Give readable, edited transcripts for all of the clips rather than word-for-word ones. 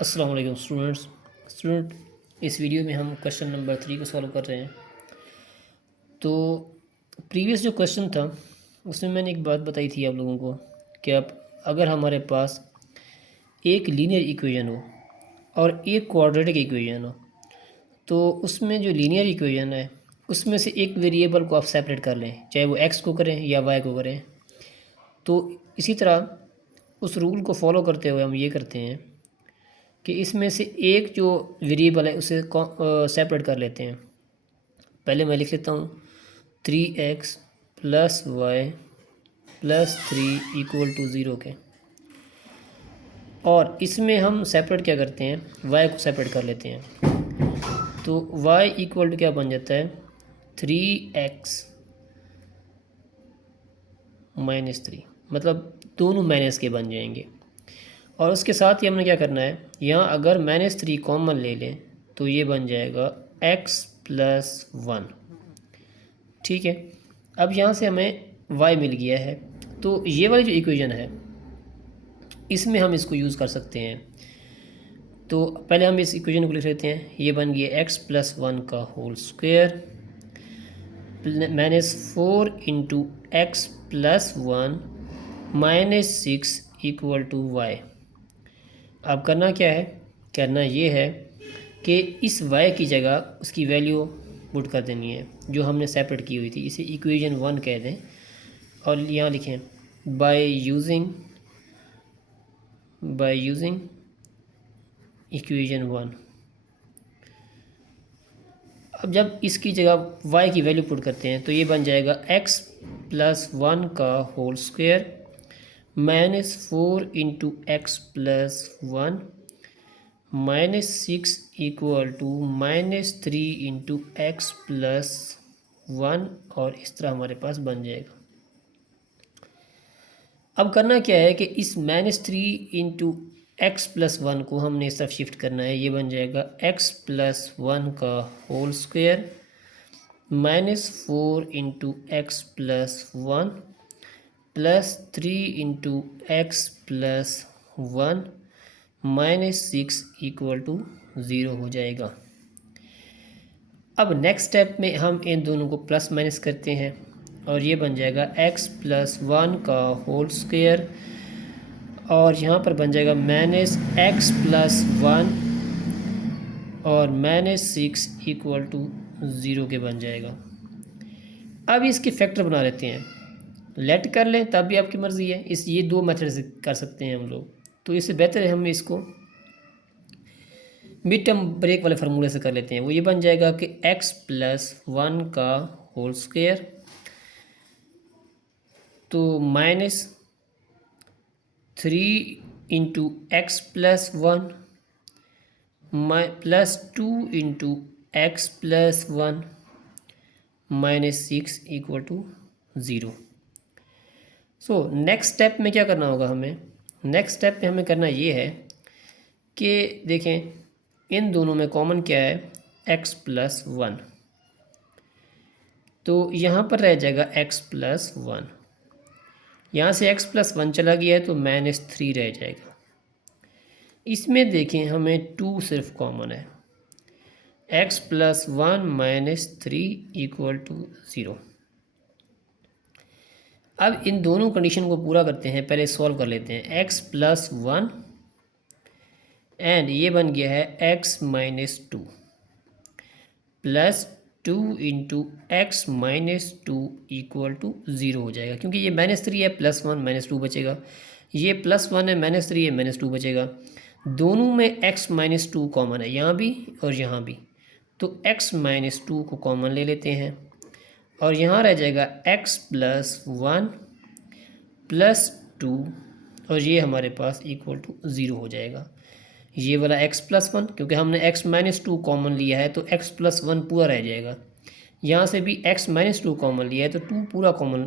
अस्सलाम वालेकुम स्टूडेंट इस वीडियो में हम क्वेश्चन नंबर 3 को सॉल्व कर रहे हैं। तो प्रीवियस जो क्वेश्चन था उसमें मैंने एक बात बताई थी आप लोगों को कि आप अगर हमारे पास एक लीनियर इक्वेशन हो और एक क्वाड्रेटिक इक्वेशन हो तो उसमें जो लीनियर इक्वेशन है उसमें से एक वेरिएबल को आप सेपरेट कर लें, चाहे वो एक्स को करें या वाई को करें। तो इसी तरह उस रूल को फॉलो करते हुए हम ये करते हैं कि इसमें से एक जो वेरिएबल है उसे सेपरेट कर लेते हैं। पहले मैं लिख लेता हूँ 3x plus y plus 3 equal to 0 के, और इसमें हम सेपरेट क्या करते हैं, y को सेपरेट कर लेते हैं। तो y इक्वल टू क्या बन जाता है 3x माइनस 3, मतलब दोनों माइनस के बन जाएंगे। और उसके साथ ही हमने क्या करना है, यहाँ अगर -3 कॉमन ले लें तो ये बन जाएगा x प्लस 1। ठीक है, अब यहाँ से हमें y मिल गया है, तो ये वाली जो इक्वेशन है इसमें हम इसको यूज़ कर सकते हैं। तो पहले हम इस इक्वेशन को लिख लेते हैं। ये बन गया x प्लस 1 का whole square -4 into x plus 1 -6 equal to y। अब करना क्या है, करना ये है कि इस y की जगह उसकी वैल्यू पुट कर देनी है जो हमने सेपरेट की हुई थी। इसे इक्वेशन 1 कह दें और यहाँ लिखें बाय यूजिंग इक्वेशन 1। अब जब इसकी जगह y की वैल्यू पुट करते हैं तो ये बन जाएगा x प्लस 1 का whole square -4 into x plus 1 -6 equal to -3 into x plus 1, और इस तरह हमारे पास बन जाएगा। अब करना क्या है कि इस -3 इंटू एक्स प्लस 1 को हमने इस तरफ शिफ्ट करना है। ये बन जाएगा x प्लस 1 का whole square -4 into x plus 1 plus 3 into x plus 1 -6 equal to 0 हो जाएगा। अब नेक्स्ट स्टेप में हम इन दोनों को प्लस माइनस करते हैं और ये बन जाएगा x प्लस 1 का होल स्क्वायर, और यहाँ पर बन जाएगा -x प्लस 1 और -6 इक्वल टू 0 के बन जाएगा। अब इसके फैक्टर बना लेते हैं, लेट कर लें तब भी आपकी मर्ज़ी है। ये दो मेथड से कर सकते हैं हम लोग, तो इससे बेहतर है हम इसको मिड टर्म ब्रेक वाले फार्मूले से कर लेते हैं। वो ये बन जाएगा कि x प्लस 1 का होल स्क्वायर तो -3 into x plus 1 plus 2 into x plus 1 -6 equal to 0। So next step में क्या करना होगा हमें, नेक्स्ट स्टेप में हमें करना ये है कि देखें इन दोनों में कॉमन क्या है, x प्लस 1, तो यहाँ पर रह जाएगा x प्लस 1। यहाँ से x प्लस 1 चला गया है तो -3 रह जाएगा। इसमें देखें हमें 2 सिर्फ कॉमन है, x प्लस 1 -3 इक्वल टू 0। अब इन दोनों कंडीशन को पूरा करते हैं, पहले सॉल्व कर लेते हैं। x प्लस 1 एंड ये बन गया है x minus 2 plus 2 into x minus 2 equal to 0 हो जाएगा, क्योंकि ये -3 है, +1 -2 बचेगा। ये +1 है, -3 है, -2 बचेगा। दोनों में x माइनस 2 कॉमन है, यहाँ भी और यहाँ भी, तो x माइनस 2 को कॉमन ले लेते हैं और यहाँ रह जाएगा x प्लस 1 प्लस 2, और ये हमारे पास इक्वल टू 0 हो जाएगा। ये वाला x प्लस 1, क्योंकि हमने x माइनस 2 कॉमन लिया है तो x प्लस 1 पूरा रह जाएगा। यहाँ से भी x माइनस 2 कॉमन लिया है तो 2 पूरा कॉमन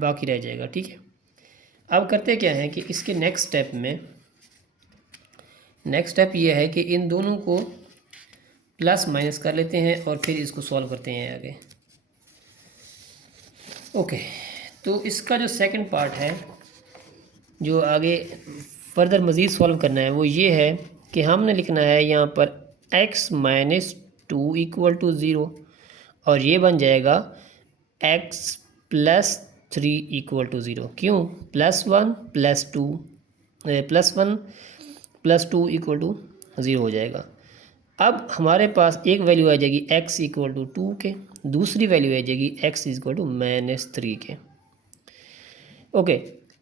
बाकी रह जाएगा। ठीक है, अब करते क्या है कि इसके नेक्स्ट स्टेप में, नेक्स्ट स्टेप ये है कि इन दोनों को प्लस माइनस कर लेते हैं और फिर इसको सॉल्व करते हैं आगे। ओके, तो इसका जो सेकंड पार्ट है जो आगे फर्दर मज़ीद सॉल्व करना है वो ये है कि हमने लिखना है यहाँ पर x-2 इक्वल टू 0, और ये बन जाएगा x+3 इक्वल टू 0। क्यों? +1 + 2 इक्वल टू 0 हो जाएगा। अब हमारे पास एक वैल्यू आ जाएगी x इक्वल टू 2 के, दूसरी वैल्यू आ जाएगी x इक्वल टू -3 के। ओके,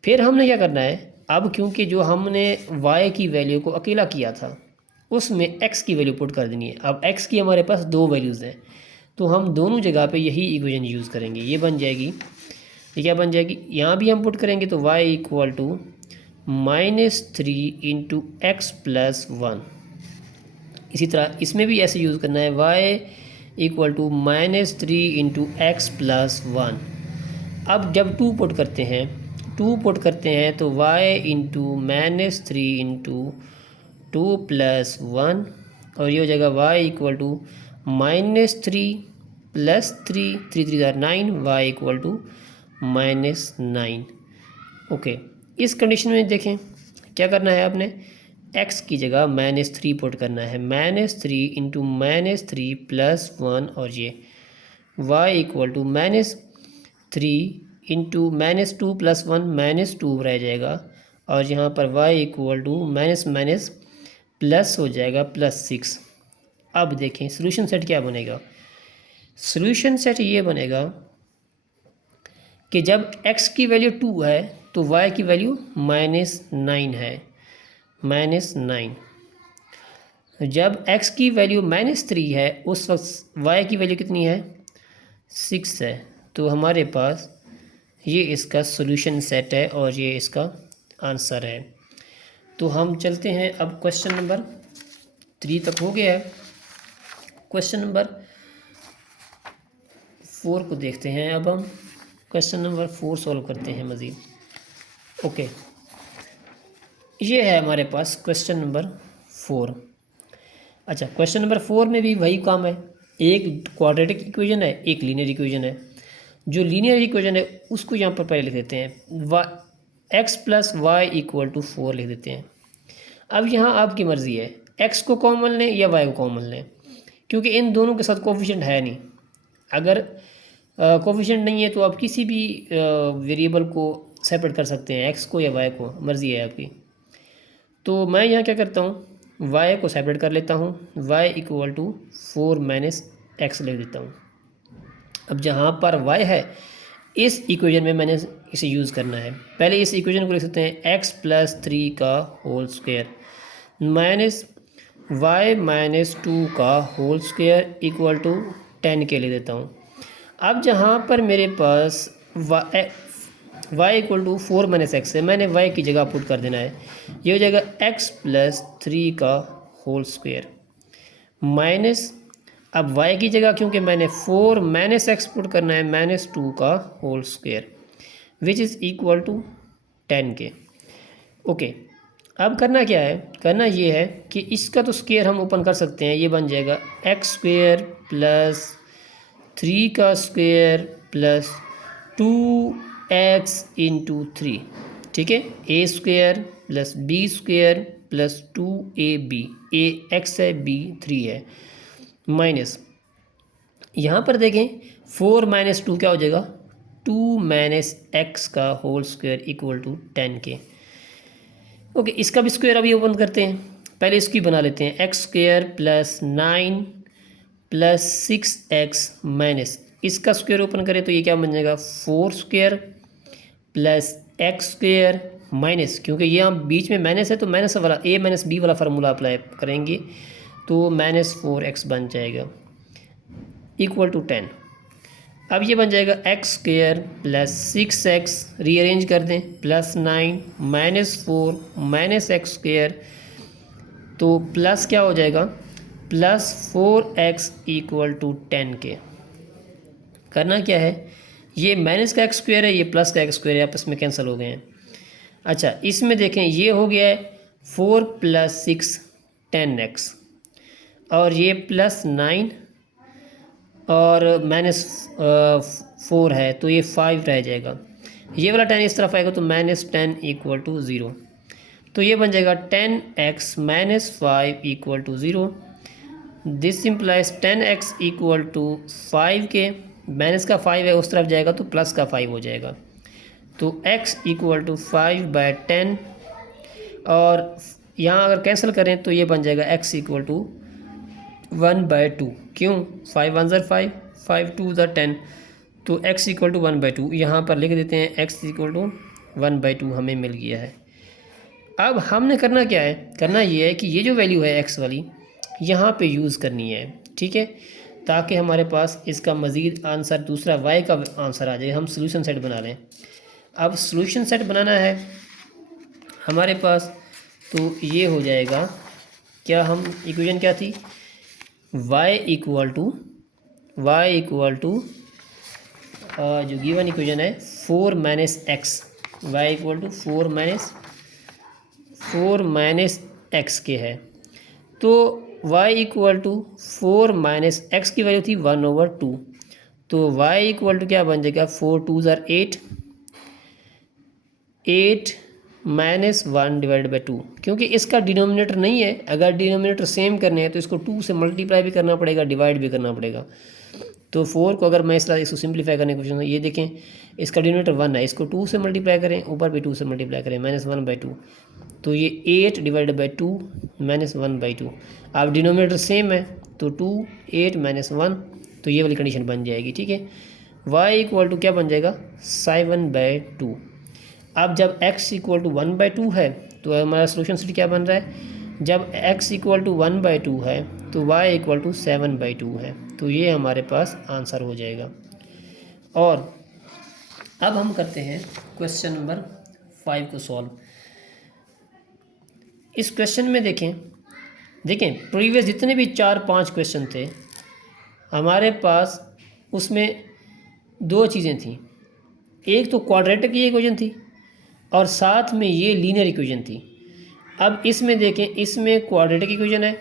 फिर हमने क्या करना है, अब क्योंकि जो हमने y की वैल्यू को अकेला किया था उसमें x की वैल्यू पुट कर देनी है। अब x की हमारे पास दो वैल्यूज़ हैं, तो हम दोनों जगह पे यही इक्वेशन यूज़ करेंगे। ये बन जाएगी, ये क्या बन जाएगी, यहाँ भी हम पुट करेंगे तो y equal to -3 into x plus 1। इसी तरह इसमें भी ऐसे यूज़ करना है, y equal to -3 into x plus 1। अब जब 2 पुट करते हैं तो y इंटू -3 इंटू 2 + 1, और ये हो जाएगा y equal to -3 + 3, 3 3 9, y equal to -9। Okay, इस कंडीशन में देखें क्या करना है, आपने x की जगह -3 पुट करना है, -3 इंटू -3 + 1, और ये y इक्वल टू -3 इंटू -2 + 1 -2 रह जाएगा, और यहाँ पर y equal to minus plus हो जाएगा +6। अब देखें सोल्यूशन सेट क्या बनेगा। सोल्यूशन सेट ये बनेगा कि जब x की वैल्यू 2 है तो y की वैल्यू -9 है, -9। जब x की वैल्यू -3 है उस वक्त y की वैल्यू कितनी है, 6 है। तो हमारे पास ये इसका सोल्यूशन सेट है और ये इसका आंसर है। तो हम चलते हैं, अब क्वेश्चन नंबर 3 तक हो गया है। क्वेश्चन नंबर 4 को देखते हैं। अब हम क्वेश्चन नंबर 4 सॉल्व करते हैं मज़ीद। ओके, ये है हमारे पास क्वेश्चन नंबर 4। अच्छा, क्वेश्चन नंबर 4 में भी वही काम है, एक क्वाड्रेटिक इक्वेशन है, एक लीनियर इक्वेशन है। जो लीनियर इक्वेशन है उसको यहाँ पर पहले लिख देते हैं, x + y = 4 लिख देते हैं। अब यहाँ आपकी मर्ज़ी है, x को कॉमन लें या y को कॉमन लें, क्योंकि इन दोनों के साथ कोफिशिएंट है नहीं। अगर कोफिशिएंट नहीं है तो आप किसी भी वेरिएबल को सेपरेट कर सकते हैं, x को या y को, मर्ज़ी है आपकी। तो मैं यहाँ क्या करता हूँ, y को सेपरेट कर लेता हूँ, y इक्वल टू 4 - x लिख देता हूँ। अब जहाँ पर y है इस इक्वेशन में मैंने इसे यूज़ करना है। पहले इस इक्वेशन को लिख सकते हैं x + 3 का होल स्क्वायर माइनस y - 2 का होल स्क्वायर इक्वल टू 10 के ले देता हूँ। अब जहाँ पर मेरे पास y इक्वल टू 4 - x है, मैंने y की जगह पुट कर देना है। ये हो जाएगा x + 3 का होल स्क्वायर माइनस, अब y की जगह क्योंकि मैंने 4 - x पुट करना है, -2 का whole square which is equal to 10 के। ओके, अब करना क्या है, करना ये है कि इसका तो स्क्वायर हम ओपन कर सकते हैं। ये बन जाएगा x² + 3 का स्क्वायर + 2x × 3, ठीक है, a² + b² + 2ab, a x है, b 3 है, माइनस यहाँ पर देखें 4 - 2 क्या हो जाएगा, 2 - x का होल स्क्वायर इक्वल टू 10 के। ओके, इसका भी स्क्वायर अभी ओपन करते हैं। पहले इसकी बना लेते हैं, x² + 9 + 6x माइनस, इसका स्क्वायर ओपन करें तो ये क्या बन जाएगा, 4² + x² माइनस, क्योंकि ये यहाँ बीच में माइनस है तो माइनस वाला a - b वाला फार्मूला अप्लाई करेंगे तो -4x बन जाएगा इक्वल टू 10। अब ये बन जाएगा x² + 6x, रीअरेंज कर दें, +9 - 4 - x², तो प्लस क्या हो जाएगा, +4x इक्वल टू 10 के। करना क्या है, ये माइनस का x² है, ये प्लस का x² है, आपस में कैंसिल हो गए हैं। अच्छा, इसमें देखें ये हो गया है 4 + 6 10x, और ये +9 और -4 है तो ये 5 रह जाएगा। ये वाला 10 इस तरफ आएगा तो -10 इक्वल टू 0। तो ये बन जाएगा 10x minus 5 equal to 0। This implies 10x equal to 5 के माइनस का 5 है उस तरफ जाएगा तो प्लस का 5 हो जाएगा। तो x इक्वल टू 5/10 और यहाँ अगर कैंसिल करें तो ये बन जाएगा x इक्वल टू 1/2। क्यों? 5 1 ज़र 5, 5 2 ज़र 10, तो x इक्वल टू 1/2 यहाँ पर लिख देते हैं। x इक्वल टू 1/2 हमें मिल गया है। अब हमने करना क्या है? करना ये है कि ये जो वैल्यू है x वाली यहाँ पे यूज़ करनी है, ठीक है, ताकि हमारे पास इसका मज़ीद आंसर दूसरा y का आंसर आ जाए। हम सोल्यूशन सेट बना लें। अब सोल्यूशन सेट बनाना है हमारे पास, तो ये हो जाएगा क्या, हम इक्वेशन क्या थी, y इक्वल टू जो गिवन इक्वेशन है 4 minus x, y equal to 4 minus x के है। तो y equal to 4 minus x की वैल्यू थी 1/2, तो y इक्वल टू क्या बन जाएगा, 4 2 ज़र 8, 8 माइनस 1/2, क्योंकि इसका डिनोमिनेटर नहीं है। अगर डिनोमिनेटर सेम करने हैं तो इसको 2 से मल्टीप्लाई भी करना पड़ेगा, डिवाइड भी करना पड़ेगा। तो 4 को अगर मैं इस तरह इसको सिंप्लीफाई करने की कोशिश, ये देखें इसका डिनोमिनेटर 1 है, इसको 2 से मल्टीप्लाई करें, ऊपर भी 2 से मल्टीप्लाई करें, -1/2, तो ये 8/2 -1/2। अब डिनोमिनेटर सेम है तो 2 8 -1, तो ये वाली कंडीशन बन जाएगी, ठीक है। y इक्वल टू क्या बन जाएगा, 7/2। अब जब x इक्वल टू 1/2 है तो हमारा सोल्यूशन सेट क्या बन रहा है, जब x इक्वल टू 1/2 है तो y इक्वल टू 7/2 है, तो ये हमारे पास आंसर हो जाएगा। और अब हम करते हैं क्वेश्चन नंबर 5 को सॉल्व। इस क्वेश्चन में देखें प्रीवियस जितने भी 4-5 क्वेश्चन थे हमारे पास, उसमें दो चीज़ें थी। एक तो क्वाड्रेटिक की इक्वेशन थी और साथ में ये लीनियर इक्वेशन थी। अब इसमें देखें, इसमें क्वाड्रेटिक इक्वेशन है,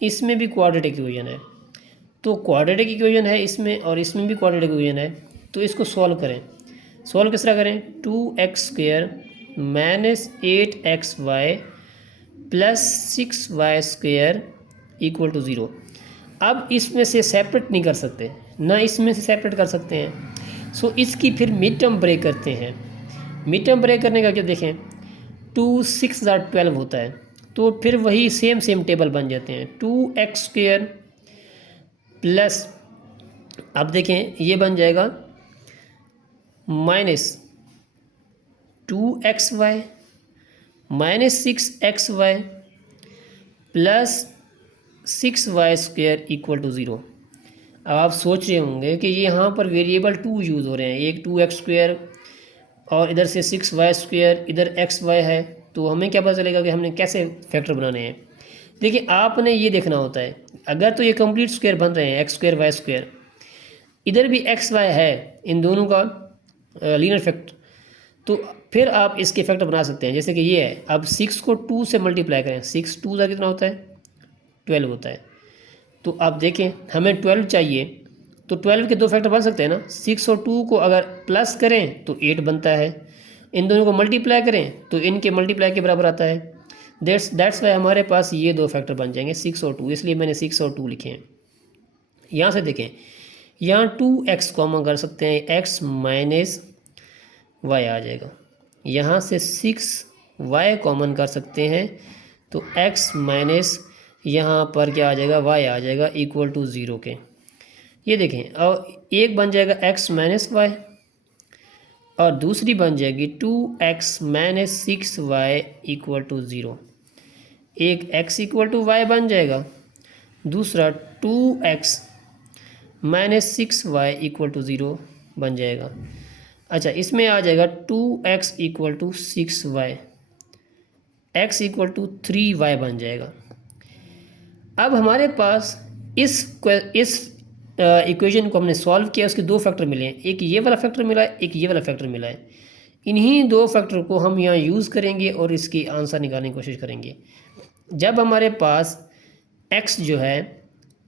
इसमें भी क्वाड्रेटिक इक्वेशन है। तो क्वाड्रेटिक इक्वेशन है इसमें और इसमें भी क्वाड्रेटिक इक्वेशन है, तो इसको सॉल्व करें। सॉल्व किस तरह करें, 2x² minus 8xy plus 6y² equal to 0। अब इसमें से सेपरेट नहीं कर सकते, ना इसमें से सेपरेट कर सकते हैं। सो इसकी फिर मिड टर्म ब्रेक करते हैं। मिड टर्म ब्रेक करने का क्या, देखें 2 6 ज़र 12 होता है, तो फिर वही सेम टेबल बन जाते हैं। 2x² प्लस, अब देखें ये बन जाएगा -2xy minus 6xy plus 6y² equal to 0। अब आप सोच रहे होंगे कि ये यहाँ पर वेरिएबल 2 यूज़ हो रहे हैं, एक 2x² और इधर से 6y², इधर xy है, तो हमें क्या पता चलेगा कि हमने कैसे फैक्टर बनाने हैं। देखिए आपने ये देखना होता है, अगर तो ये कंप्लीट स्क्वायर बन रहे हैं x² y², इधर भी xy है, इन दोनों का लीनियर फैक्टर, तो फिर आप इसके फैक्टर बना सकते हैं। जैसे कि ये है, अब 6 को 2 से मल्टीप्लाई करें, 6 2 का कितना होता है, 12 होता है। तो आप देखें हमें 12 चाहिए, तो 12 के दो फैक्टर बन सकते हैं ना। 6 और 2 को अगर प्लस करें तो 8 बनता है, इन दोनों को मल्टीप्लाई करें तो इनके मल्टीप्लाई के बराबर आता है। दैट्स वाई हमारे पास ये दो फैक्टर बन जाएंगे 6 और 2, इसलिए मैंने 6 और 2 लिखे हैं। यहाँ से देखें, यहाँ 2x कॉमन कर सकते हैं, x माइनस y आ जाएगा। यहाँ से 6y कॉमन कर सकते हैं, तो x माइनस यहाँ पर क्या आ जाएगा, y आ जाएगा इक्वल टू 0 के। ये देखें, और एक बन जाएगा x माइनस y और दूसरी बन जाएगी 2x minus 6y equal to 0। एक x इक्वल टू y बन जाएगा, दूसरा 2x minus 6y equal to 0 बन जाएगा। अच्छा, इसमें आ जाएगा 2x equal to 6y, x equal to 3y बन जाएगा। अब हमारे पास इस इक्वेशन को हमने सॉल्व किया, उसके दो फैक्टर मिले हैं, एक ये वाला फैक्टर मिला है, एक ये वाला फैक्टर मिला है। इन्हीं दो फैक्टर को हम यहाँ यूज़ करेंगे और इसकी आंसर निकालने की कोशिश करेंगे। जब हमारे पास x जो है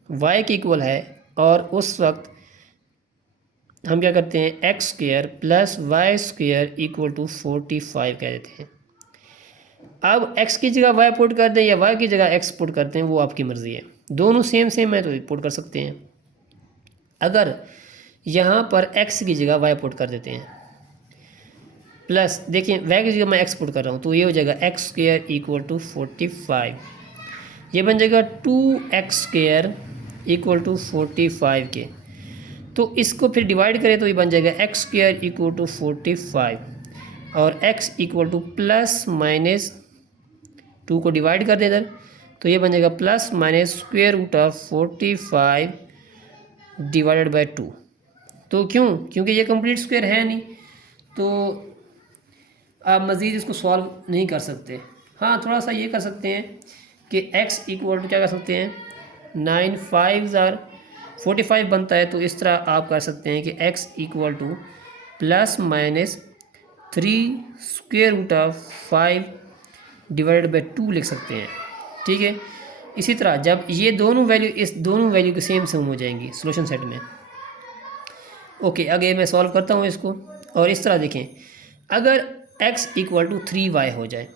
y के इक्वल है, और उस वक्त हम क्या करते हैं, x² plus y² equal to 45 कह देते हैं। अब x की जगह y पुट कर दें या y की जगह x पुट करते हैं वो आपकी मर्ज़ी है। दोनों सेम सेम है तो पुट कर सकते हैं। अगर यहाँ पर x की जगह y पुट कर देते हैं प्लस, देखिए y की जगह मैं x पुट कर रहा हूँ तो ये हो जाएगा एक्स स्क्वायर इक्वल टू 45। ये बन जाएगा 2x स्क्वायर इक्वल टू 45 के। तो इसको फिर डिवाइड करें तो ये बन जाएगा एक्स स्क्वायर इक्वल टू 45 और x equal to plus minus 2 को डिवाइड कर दें इधर तो ये बन जाएगा plus minus square root of 45 divided by 2। तो क्योंकि ये कंप्लीट स्क्वायर है नहीं तो आप मज़ीद इसको सॉल्व नहीं कर सकते। हाँ, थोड़ा सा ये कर सकते हैं कि x इक्वल टू क्या कर सकते हैं 9 5 45 बनता है, तो इस तरह आप कर सकते हैं कि x equal to plus minus 3 square root of 5 divided by 2 लिख सकते हैं। ठीक है, इसी तरह जब ये दोनों वैल्यू इस दोनों वैल्यू के सेम हो जाएंगी सॉल्यूशन सेट में। ओके, आगे मैं सॉल्व करता हूँ इसको और इस तरह देखें, अगर x इक्वल टू 3y हो जाए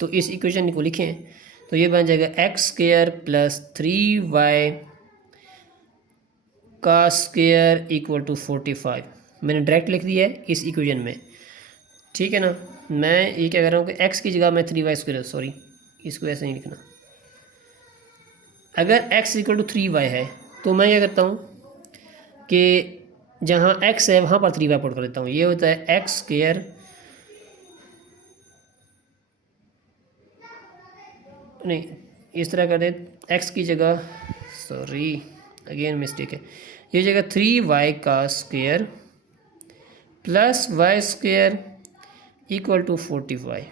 तो इस इक्वेशन को लिखें तो ये बन जाएगा एक्स स्क्वायर प्लस 3y का स्क्वायर इक्वल टू 45। मैंने डायरेक्ट लिख दिया है इस इक्वेशन में, ठीक है ना। मैं ये क्या कर रहा हूँ कि x की जगह मैं 3y स्क्वायर, सॉरी इसको ऐसे नहीं लिखना। अगर x इक्वल टू 3y है तो मैं क्या करता हूँ कि जहाँ x है वहाँ पर 3y पुट कर देता हूँ। ये होता है एक्स स्क्वायर, नहीं इस तरह कर दे, x की जगह, सॉरी अगेन मिस्टेक है, ये जगह 3y का square plus y square equal to 45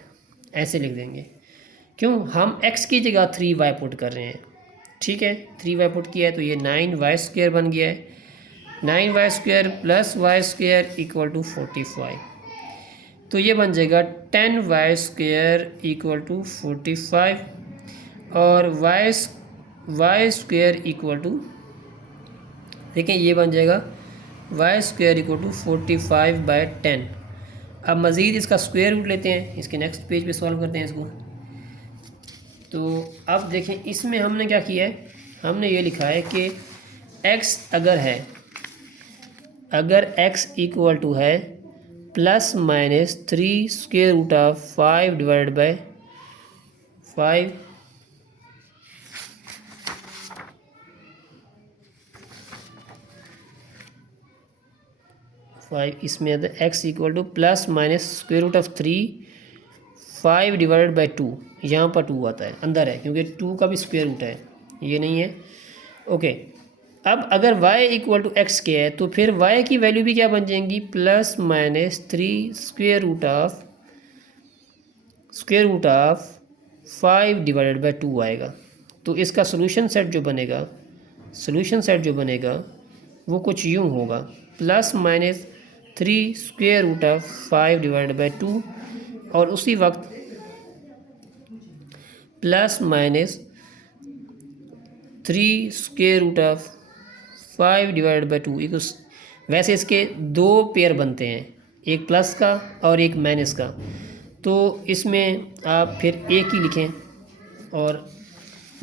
ऐसे लिख देंगे। क्यों, हम x की जगह 3y पुट कर रहे हैं। ठीक है, 3y पुट किया है तो ये 9y स्क्वायर बन गया है। 9y square plus y square equal to 45, तो ये बन जाएगा 10y स्क्वायर इक्वल टू 45 और वाई स्क्वायर इक्वल टू, देखें ये बन जाएगा y square equal to 45 by 10। अब मज़ीद इसका स्क्वायर रूट लेते हैं, इसके नेक्स्ट पेज पे सॉल्व करते हैं इसको। तो अब देखें इसमें हमने क्या किया है, हमने ये लिखा है कि x अगर है, अगर x इक्वल टू है plus minus 3 square root of 5 divided by 5 इसमें आता है x equal to plus minus square root of 5 divided by 2। यहाँ पर 2 आता है, अंदर है क्योंकि 2 का भी स्क्वायर रूट है, ये नहीं है। ओके, अब अगर y इक्वल टू एक्स के है तो फिर y की वैल्यू भी क्या बन जाएंगी, plus minus 3 square root of 5 divided by 2 आएगा। तो इसका सोल्यूशन सेट जो बनेगा वो कुछ यूँ होगा, plus minus 3 square root of 5 divided by 2 और उसी वक्त plus minus 3 square root of 5 divided by 2 equals, वैसे इसके दो पेयर बनते हैं, एक प्लस का और एक माइनस का, तो इसमें आप फिर एक ही लिखें और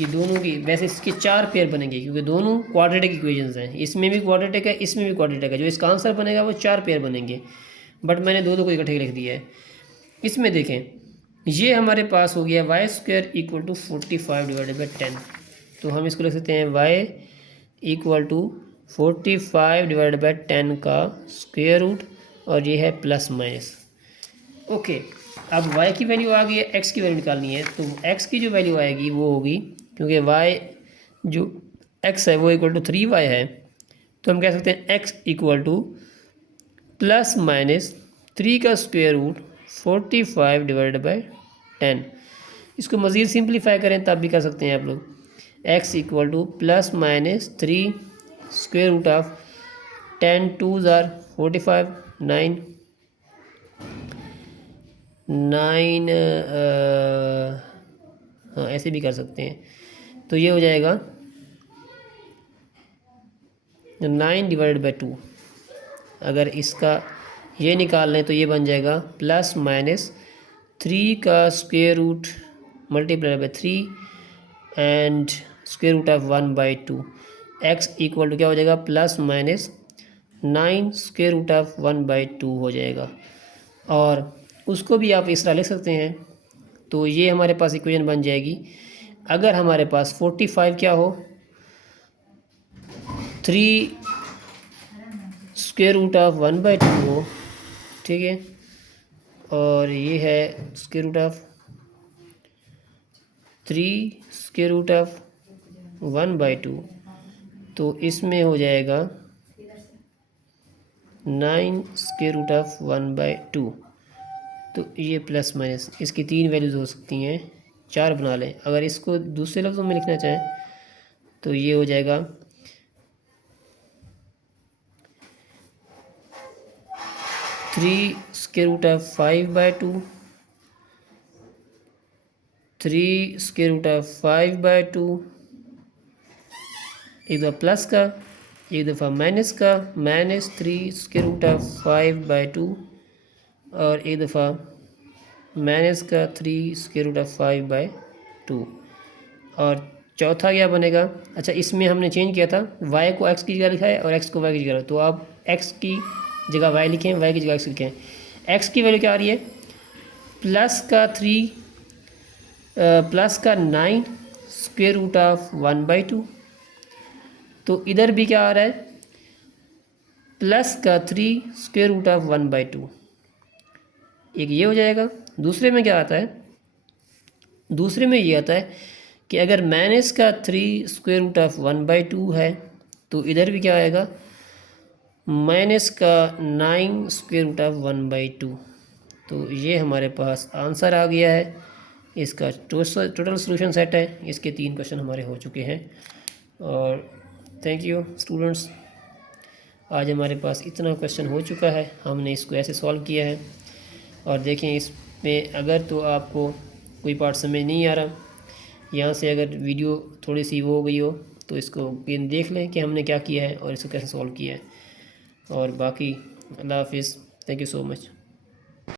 ये दोनों की, वैसे इसके 4 पेयर बनेंगे क्योंकि दोनों क्वाड्रेटिक इक्वेशंस हैं, इसमें भी क्वाड्रेटिक है इसमें भी क्वाड्रेटिक है, जो इसका आंसर बनेगा वो 4 पेयर बनेंगे, बट मैंने दो को इकट्ठे लिख दिया है। इसमें देखें ये हमारे पास हो गया y square equal to 45 divided by 10, तो हम इसको लिख सकते हैं y equal to 45 divided by 10 का स्क्वायर रूट और ये है प्लस माइनस। ओके, अब y की वैल्यू आ गई है, x की वैल्यू निकालनी है, तो x की जो वैल्यू आएगी वो होगी, क्योंकि y जो x है वो इक्वल टू 3y है, तो हम कह सकते हैं x equal to plus minus 3 का स्क्वायर रूट 45 डिवाइडेड बाई 10। इसको मज़ीद सिंप्लीफाई करें तब भी कर सकते हैं आप लोग, x equal to plus minus 3 square root of 10 2 45 9 हाँ ऐसे भी कर सकते हैं, तो ये हो जाएगा 9 डिवाइडेड बाई 2। अगर इसका ये निकाल लें तो ये बन जाएगा प्लस माइनस 3 का square root multiply by 3 and square root of 1/2। X equal to क्या हो जाएगा, +-9 स्क्वायर रूट ऑफ 1/2 हो जाएगा। और उसको भी आप इस तरह लिख सकते हैं। तो ये हमारे पास इक्वेशन बन जाएगी। अगर हमारे पास 45 क्या हो, 3 स्क्वायर रूट ऑफ 1/2 हो, ठीक है, और ये है square root of 3 square root of 1/2, तो इसमें हो जाएगा 9 स्क्वायर रूट ऑफ 1/2। तो ये प्लस माइनस इसकी 3 वैल्यूज़ हो सकती हैं, 4 बना लें। अगर इसको दूसरे लफ्ज़ों में लिखना चाहें तो ये हो जाएगा 3 square root of 5/2, 3 square root of 5/2, एक दफ़ा प्लस का, एक दफ़ा माइनस का, -3 स्क्वायर रूट ऑफ 5/2, और एक दफ़ा माइनस का 3 स्क्वायर रूट ऑफ 5/2। और चौथा क्या बनेगा, अच्छा इसमें हमने चेंज किया था, y को x की जगह लिखा है और x को y की जगह, तो आप x की जगह y लिखें, y की जगह x लिखें। x की वैल्यू क्या आ रही है, प्लस का 9 स्क्वायर रूट ऑफ 1/2। तो इधर भी क्या आ रहा है, प्लस का 3 स्क्वायर रूट ऑफ 1/2। एक ये हो जाएगा। दूसरे में क्या आता है, दूसरे में ये आता है कि अगर माइनस का 3 स्क्वायर रूट ऑफ 1/2 है, तो इधर भी क्या आएगा, माइनस का 9 स्क्वायर रूट ऑफ 1/2। तो ये हमारे पास आंसर आ गया है। इसका टोटल सॉल्यूशन सेट है। इसके 3 क्वेश्चन हमारे हो चुके हैं। और थैंक यू स्टूडेंट्स, आज हमारे पास इतना क्वेश्चन हो चुका है, हमने इसको ऐसे सॉल्व किया है। और देखें इसमें अगर तो आपको कोई पार्ट समझ नहीं आ रहा, यहाँ से अगर वीडियो थोड़ी सी वो हो गई हो, तो इसको गेन देख लें कि हमने क्या किया है और इसको कैसे सॉल्व किया है। और बाकी अल्लाह हाफिज़, थैंक यू सो मच।